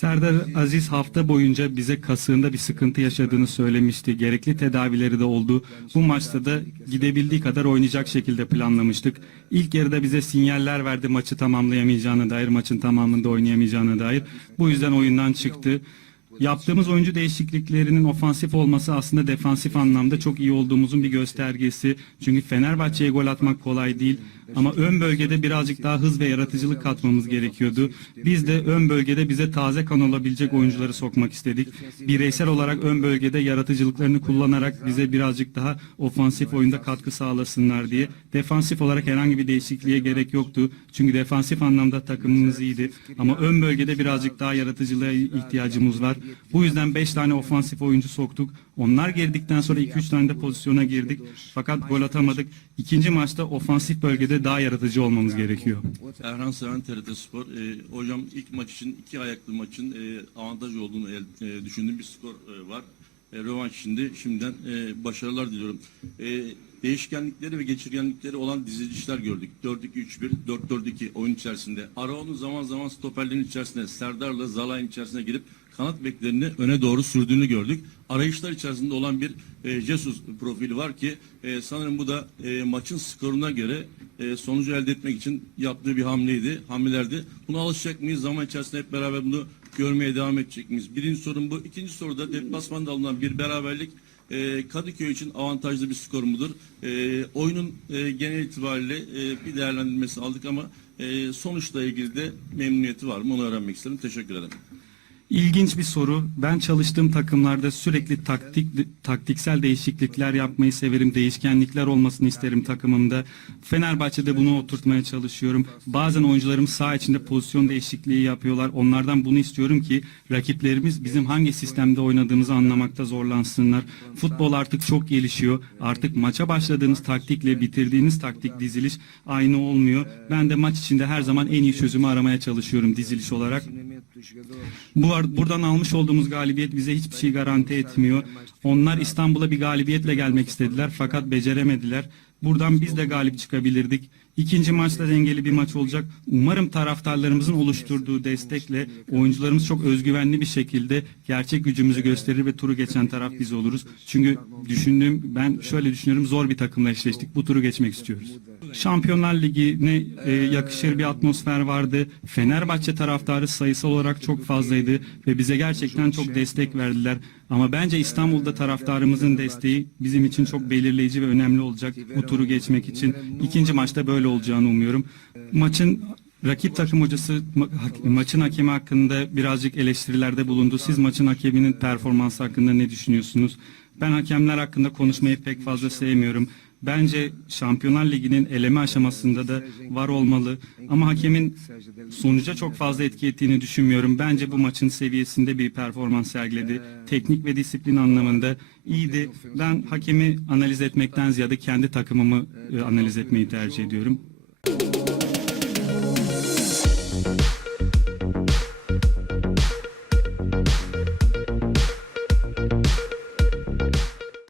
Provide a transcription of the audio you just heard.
Serdar Aziz hafta boyunca bize kasığında bir sıkıntı yaşadığını söylemişti. Gerekli tedavileri de oldu. Bu maçta da gidebildiği kadar oynayacak şekilde planlamıştık. İlk yarıda bize sinyaller verdi maçı tamamlayamayacağına dair, maçın tamamında oynayamayacağına dair. Bu yüzden oyundan çıktı. Yaptığımız oyuncu değişikliklerinin ofansif olması aslında defansif anlamda çok iyi olduğumuzun bir göstergesi. Çünkü Fenerbahçe'ye gol atmak kolay değil. Ama ön bölgede birazcık daha hız ve yaratıcılık katmamız gerekiyordu. Biz de ön bölgede bize taze kan olabilecek oyuncuları sokmak istedik. Bireysel olarak ön bölgede yaratıcılıklarını kullanarak bize birazcık daha ofansif oyunda katkı sağlasınlar diye. Defansif olarak herhangi bir değişikliğe gerek yoktu. Çünkü defansif anlamda takımımız iyiydi. Ama ön bölgede birazcık daha yaratıcılığa ihtiyacımız var. Bu yüzden 5 tane ofansif oyuncu soktuk. Onlar girdikten sonra 2-3 tane de pozisyona girdik. Fakat gol atamadık. İkinci maçta ofansif bölgede daha yaratıcı olmamız gerekiyor. Erhan Seven TRT Spor. E, hocam ilk maç için iki ayaklı maçın e, avantaj olduğunu el- e, düşündüğüm bir skor e, var. E, rövanş içinde şimdiden e, başarılar diliyorum. E, değişkenlikleri ve geçirgenlikleri olan dizilişler gördük. 4-2-3-1, 4-4-2 oyun içerisinde. Arao'nun zaman zaman stoperlerin içerisinde, Serdar'la Zalay'ın içerisine girip kanat beklerini öne doğru sürdüğünü gördük. Arayışlar içerisinde olan bir e, Jesus profili var ki e, sanırım bu da e, maçın skoruna göre e, sonucu elde etmek için yaptığı bir hamleydi, hamlelerdi. Buna alışacak mıyız? Zaman içerisinde hep beraber bunu görmeye devam edecek miyiz? Birinci sorun bu. İkinci soruda deplasmanda alınan bir beraberlik e, Kadıköy için avantajlı bir skor mudur? E, oyunun e, genel itibariyle e, bir değerlendirmesi aldık ama e, sonuçla ilgili de memnuniyeti var mı? Onu öğrenmek isterim. Teşekkür ederim. İlginç bir soru. Ben çalıştığım takımlarda sürekli taktik taktiksel değişiklikler yapmayı severim. Değişkenlikler olmasını isterim takımımda. Fenerbahçe'de bunu oturtmaya çalışıyorum. Bazen oyuncularım saha içinde pozisyon değişikliği yapıyorlar. Onlardan bunu istiyorum ki rakiplerimiz bizim hangi sistemde oynadığımızı anlamakta zorlansınlar. Futbol artık çok gelişiyor. Artık maça başladığınız taktikle bitirdiğiniz taktik diziliş aynı olmuyor. Ben de maç içinde her zaman en iyi çözümü aramaya çalışıyorum diziliş olarak. Bu buradan almış olduğumuz galibiyet bize hiçbir şey garanti etmiyor. Onlar İstanbul'a bir galibiyetle gelmek istediler fakat beceremediler. Buradan biz de galip çıkabilirdik. İkinci maçta dengeli bir maç olacak. Umarım taraftarlarımızın oluşturduğu destekle oyuncularımız çok özgüvenli bir şekilde gerçek gücümüzü gösterir ve turu geçen taraf biz oluruz. Çünkü düşündüğüm ben şöyle düşünüyorum zor bir takımla eşleştik. Bu turu geçmek istiyoruz. Şampiyonlar Ligi'ne e, yakışır bir atmosfer vardı. Fenerbahçe taraftarı sayısal olarak çok fazlaydı ve bize gerçekten çok destek verdiler. Ama bence İstanbul'da taraftarımızın desteği bizim için çok belirleyici ve önemli olacak bu turu geçmek için. İkinci maçta böyle olacağını umuyorum. Maçın rakip takım hocası ma- maçın hakemi hakkında birazcık eleştirilerde bulundu. Siz maçın hakeminin performansı hakkında ne düşünüyorsunuz? Ben hakemler hakkında konuşmayı pek fazla sevmiyorum. Bence Şampiyonlar Ligi'nin eleme aşamasında da var olmalı. Ama hakemin sonuca çok fazla etki ettiğini düşünmüyorum. Bence bu maçın seviyesinde bir performans sergiledi. Teknik ve disiplin anlamında iyiydi. Ben hakemi analiz etmekten ziyade kendi takımımı e, analiz etmeyi tercih ediyorum.